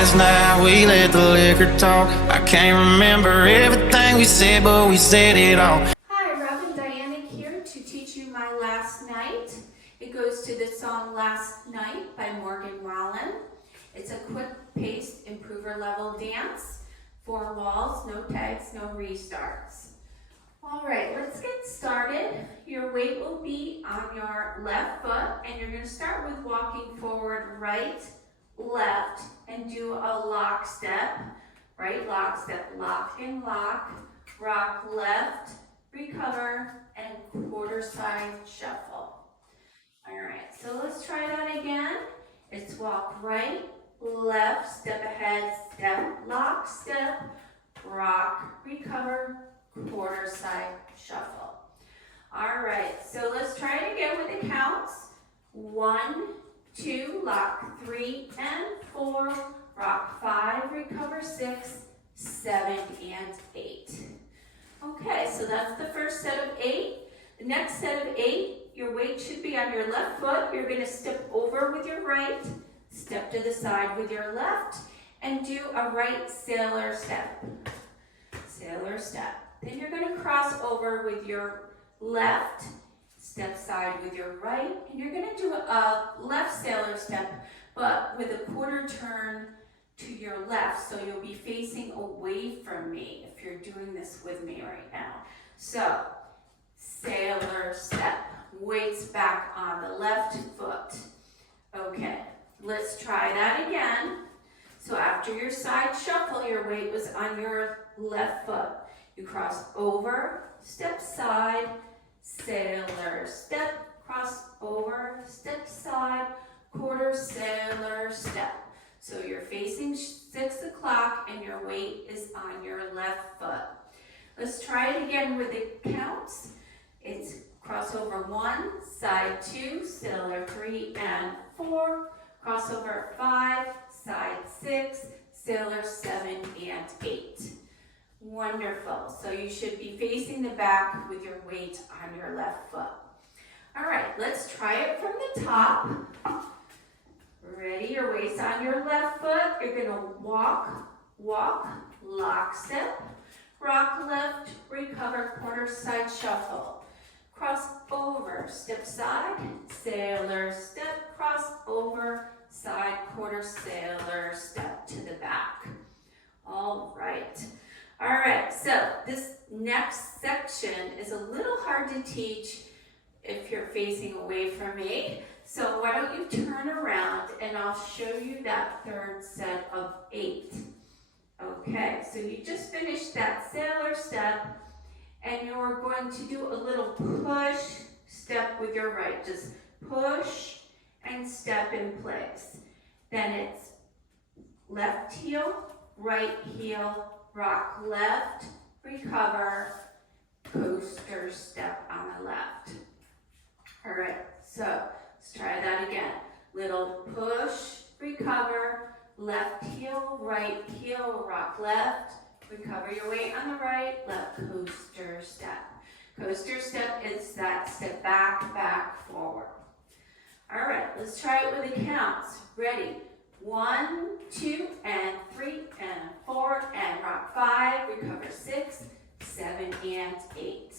last night we let the liquor talk. I can't remember everything we said, but we said it all. Hi, Robin Dyanick here to teach you my last night. It goes to the song Last Night by Wallen. It's a quick-paced improver level dance. 4 walls, no tags, no restarts. All right, let's get started. Your weight will be on your left foot, and you're going to start with walking forward, right, left, and do a lock step. Right, lock step, lock and lock, rock left, recover, and quarter side shuffle. All right, so let's try that again. It's walk right, left, step ahead, step, lock, step, rock, recover, quarter side shuffle. All right, so let's try it again with the counts. 1, 2, lock 3 and 4, rock 5, recover 6, 7, and 8. Okay, so that's the first set of 8. The next set of 8, your weight should be on your left foot. You're going to step over with your right, step to the side with your left, and do a right sailor step. Sailor step. Then you're going to cross over with your left, step side with your right, and you're going to do a left sailor step, but with a quarter turn to your left, so you'll be facing away from me if you're doing this with me right now. So, sailor step, weights back on the left foot. Okay, let's try that again. So after your side shuffle, your weight was on your left foot. You cross over, step side, sailor step, cross over, step side, quarter sailor step. So you're facing 6 o'clock and your weight is on your left foot. Let's try it again with the counts. It's crossover 1, side 2, sailor 3 and 4, crossover 5, side 6, sailor 7 and 8. Wonderful. So you should be facing the back with your weight on your left foot. All right, let's try it from the top. Ready? Your weight's on your left foot. You're going to walk, lock step, rock left, recover, quarter side shuffle. Cross over, step side, sailor step, cross over, side, quarter sailor step to the back. All right. All right, so this next section is a little hard to teach if you're facing away from me. So why don't you turn around and I'll show you that third set of 8. Okay, so you just finished that sailor step and you're going to do a little push step with your right. Just push and step in place. Then it's left heel, right heel, rock left, recover, coaster step on the left. All right, so let's try that again. Little push, recover, left heel, rock left, recover your weight on the right, left coaster step. Coaster step is that step back, back, forward. All right, let's try it with the counts. Ready? 1, 2, and 3, and 4, and rock 5, recover 6, 7, and 8.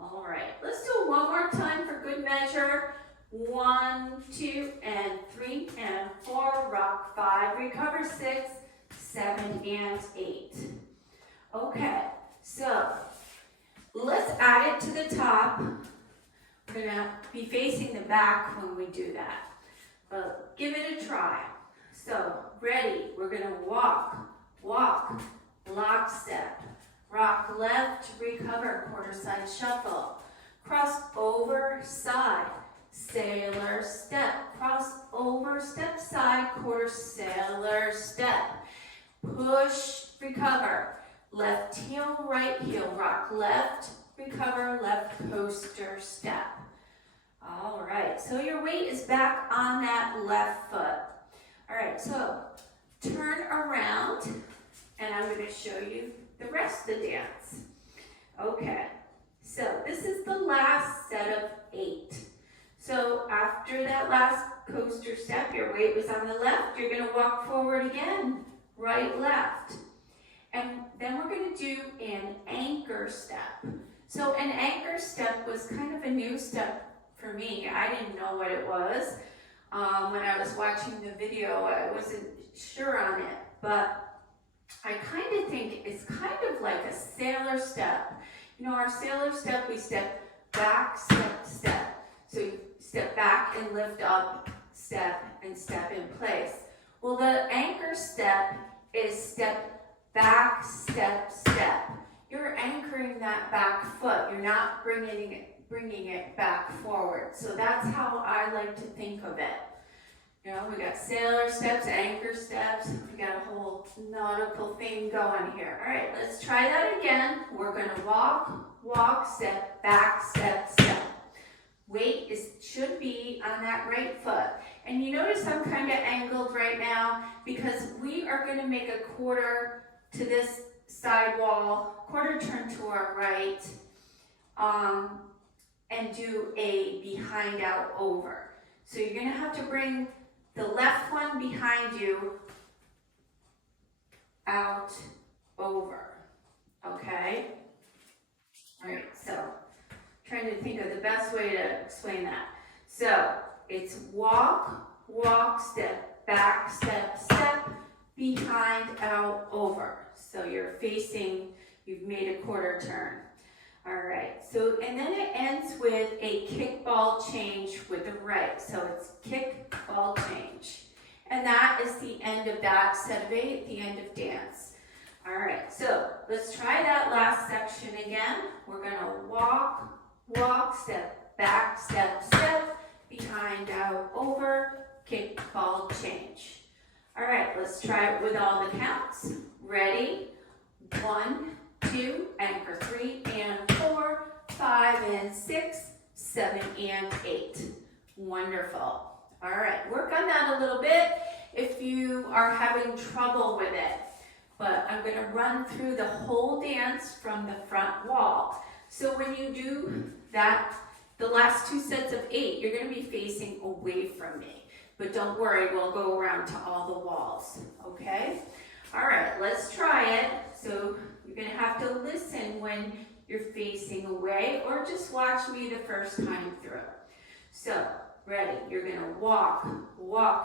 All right, let's do it one more time for good measure. 1, 2, and 3, and 4, rock 5, recover 6, 7, and 8. Okay, so let's add it to the top. We're gonna be facing the back when we do that, but give it a try. So, ready, we're gonna walk, lock step, rock left, recover, quarter side shuffle, cross over, side, sailor step, cross over, step side, quarter sailor step, push, recover, left heel, rock left, recover, left coaster step. All right, so your weight is back on that left foot. All right, so turn around and I'm going to show you the rest of the dance. Okay, so this is the last set of 8. So after that last coaster step. Your weight was on the left. You're going to walk forward again, right, left. And then we're going to do an anchor step. So an anchor step was kind of a new step for me. I didn't know what it was. When I was watching the video, I wasn't sure on it, but I kind of think it's kind of like a sailor step. You know, our sailor step, we step back, step, step. So you step back and lift up, step, and step in place. Well, the anchor step is step back, step, step. You're anchoring that back foot. You're not bringing it back forward. So that's how I like to think of it. You know, we got sailor steps, anchor steps. We got a whole nautical thing going here. All right, let's try that again. We're going to walk, step, back, step, step. Weight should be on that right foot. And you notice I'm kind of angled right now because we are going to make a quarter to this side wall, quarter turn to our right, and do a behind out over. So you're going to have to bring the left one behind you out over, okay? All right, so trying to think of the best way to explain that. So it's walk, step, back, step, step, behind, out, over. So you're facing, you've made a quarter turn. All right, so, and then it ends with a kick ball change with the right. So it's kick, ball, change. And that is the end of that set of 8, the end of dance. All right, so let's try that last section again. We're gonna walk, step, back, step, step, behind, out, over, kick, ball, change. All right, let's try it with all the counts. Ready? 1, 2, anchor 3 and 4, 5 and 6, 7 and 8. Wonderful. All right, work on that a little bit if you are having trouble with it. But I'm going to run through the whole dance from the front wall. So when you do that, the last 2 sets of 8, you're going to be facing away from me. But don't worry, we'll go around to all the walls, okay? All right, let's try it. So you're going to have to listen when you're facing away or just watch me the first time through. So, ready, you're going to walk,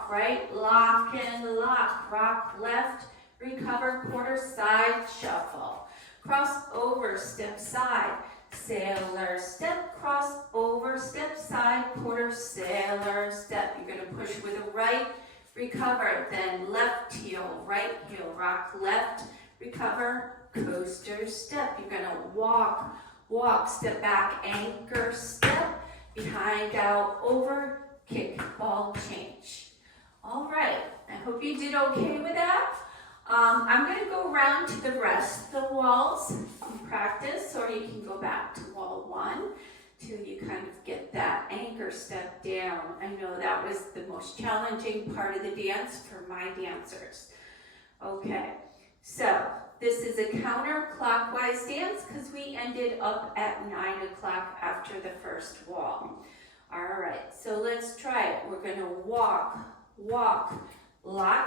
right, lock and lock, rock left, recover, quarter side, shuffle. Cross over, step side, sailor step, cross over, step side, quarter sailor step. You're going to push with the right, recover, then left heel, right heel, rock left, recover, coaster step. You're going to walk, step back, anchor step, behind, out, over, kick, ball, change. All right, I hope you did okay with that. I'm going to go around to the rest of the walls and practice, or you can go back to wall 1 till you kind of get that anchor step down. I know that was the most challenging part of the dance for my dancers. Okay, so this is a counterclockwise dance because we ended up at 9 o'clock after the first wall. All right, so let's try it. We're going to walk, lock,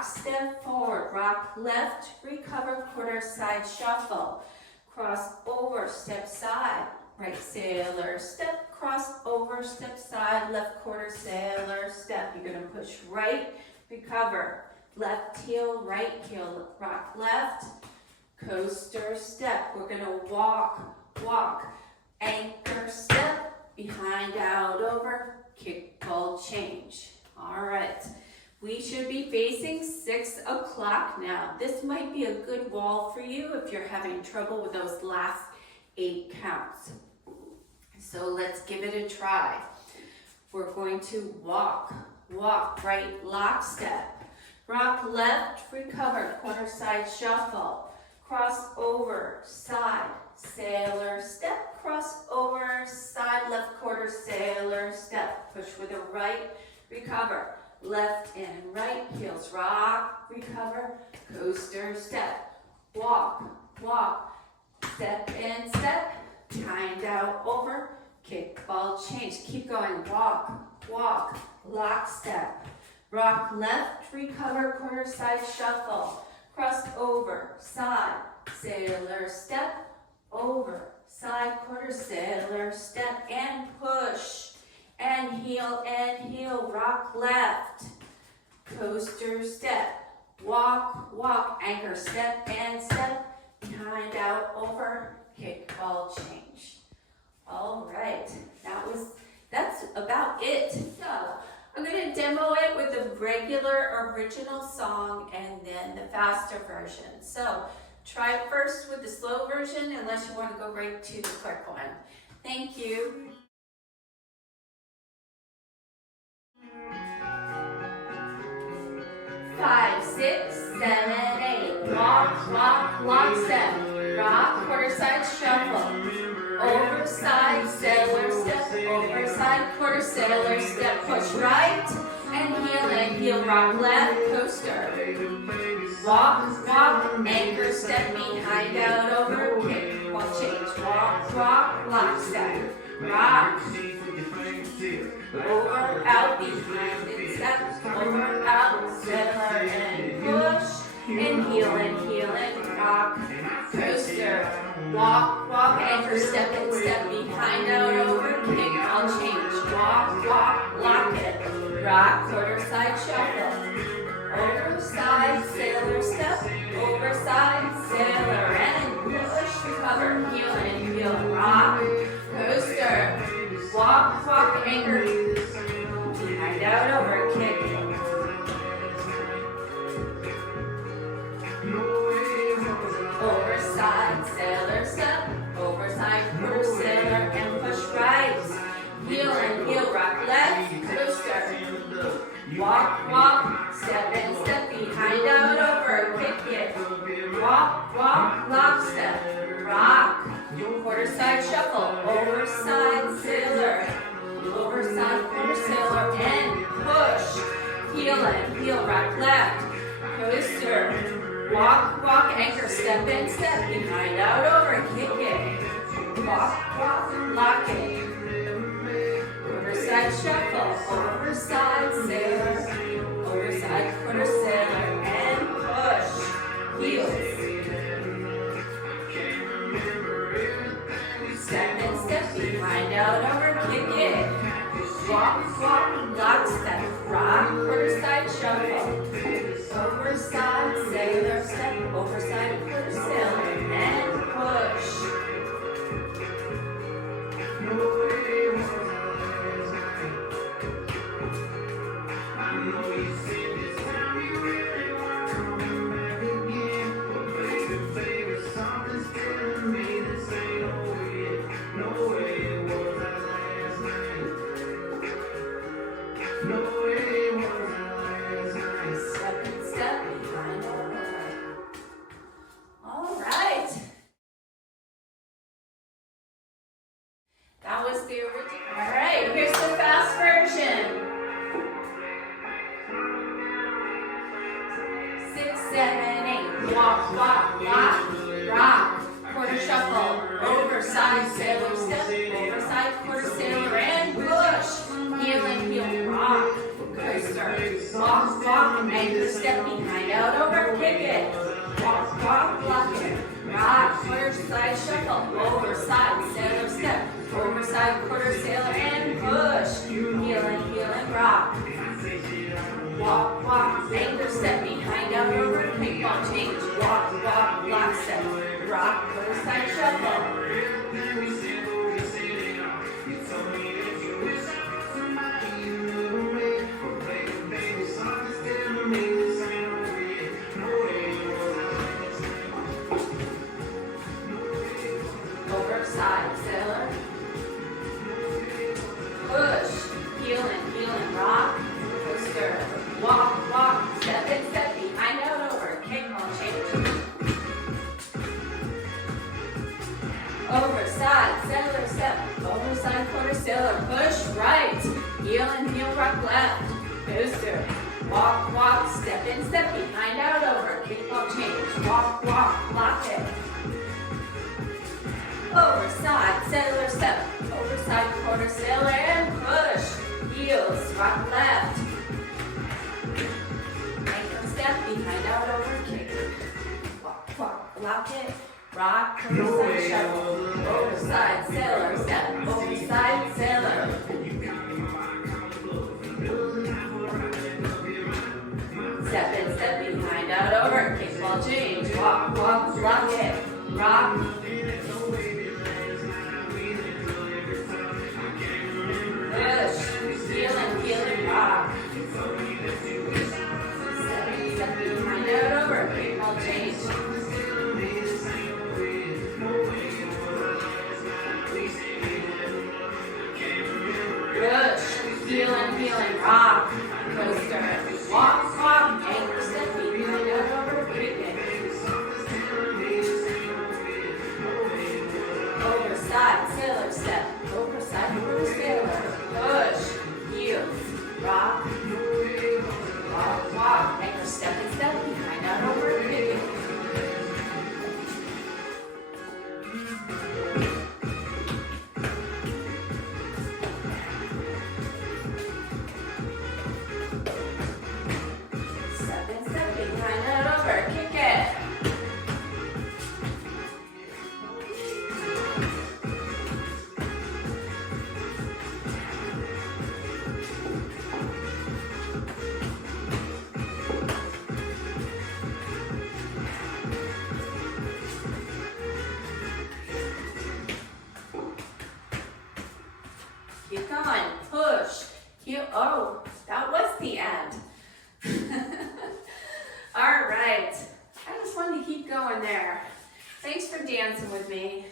step forward, rock left, recover, quarter side shuffle, cross over, step side, right sailor step, cross over, step side, left quarter sailor step. You're going to push right, recover, left heel, right heel, rock left, coaster step. We're going to walk, anchor step, behind, out, over, kick, ball, change. All right. We should be facing 6 o'clock now. This might be a good wall for you if you're having trouble with those last 8 counts. So let's give it a try. We're going to walk, right, lock step, rock left, recover, quarter side shuffle, cross over, side, sailor step, cross over, side, left quarter sailor step, push with the right, recover, left and right, heels rock, recover, coaster step, walk, step in step, behind, out, over, kick, ball, change. Keep going, walk, walk, lockstep. Rock left, recover, quarter side shuffle. Cross over, side, sailor step, over, side, quarter sailor step, and push. And heel, rock left. Coaster step, walk, walk, anchor step, and step. Behind, out, over, kick, ball, change. All right, that's about it. So I'm going to demo it with the regular original song and then the faster version. So try it first with the slow version unless you want to go right to the quick one. Thank you. 5, 6, 7, 8. Walk, walk, lockstep. Rock, quarter side shuffle. Over side, sailor step. Over side, quarter sailor step. Push right and heel, rock left, coaster. Walk, walk, anchor step. Behind, out, over, kick, ball, change. Walk, walk, lockstep. Rock. Over, out, behind, and step. Over, out, sailor, and push. And heel, and rock, coaster. Walk, walk, anchor, step, and step. Behind, out, over, kick, ball, change. Walk, walk, lock it. Rock, quarter side shuffle. Over side, sailor step. Over side, sailor, and push, recover. Heel, rock, coaster. Walk, walk, anchor. Behind, out, over, kick. Over side, sailor step. Over side, quarter sailor, and push right. Heel, rock left, coaster. Walk, walk, step and step. Behind, out, over, kick it. Walk, walk, lockstep. Rock, quarter side shuffle. Over side, sailor. Over side, quarter sailor, and push. Heel, rock left, coaster. Walk, walk, anchor, step and step. Behind, out, over, kick it. Walk, walk, lock it. Overside shuffle. Overside, sailor. Overside, quarter sailor, and push. Heels. Step and step. Behind, out, over, kick it. Walk, walk, lockstep. Rock, quarter side shuffle. Overside, sailor step, overside, quarter sailor, and push. That was the original. All right, here's the fast version. 6, 7, 8. Walk, walk, lock, rock, quarter shuffle. Overside, sailor step. Overside, quarter sailor, and push. Heel, rock, coaster. Walk, walk, anchor step. Behind, out, over, kick it. Walk, walk, lock it. Rock, quarter side shuffle. Overside, sailor step. Overside, quarter sailor, and push. Heel and rock. Walk, walk, anchor step. Behind, out, over, kick, ball, change. Walk, walk, lock step. Rock, quarter side shuffle. Overside, sailor. Push. Heel and rock. Coaster. Walk, walk, step and step. Behind, out, over. Kick, ball, change. Overside, sailor step. Overside, quarter sailor. Push right. Heel, rock left. Coaster. Walk, walk, step and step. Behind, out, over. Kick, ball, change. Walk, walk, lock it. Overside, sailor step. Overside, quarter sailor, and push. heels, rock left. Ankle step, behind out over, kick. Walk, walk, lock it, rock, side shuffle, over side, sailor step, over side, sailor. Step in, step behind out over, kick, ball change, walk, walk, lock it, rock. Push, healing, rock. Step behind out over, kick, ball change. Push, healing, rock. Coaster, walk, walk, anchor, step behind out over, kick it. Over side, sailor step. Over side, over sailor. Push, heels, rock, walk, walk, anchor, step and step behind out over, kick it. Step and step behind out over, kick it. Keep going, push, heel, oh, that was the end. All right, I just wanted to keep going there. Thanks for dancing with me.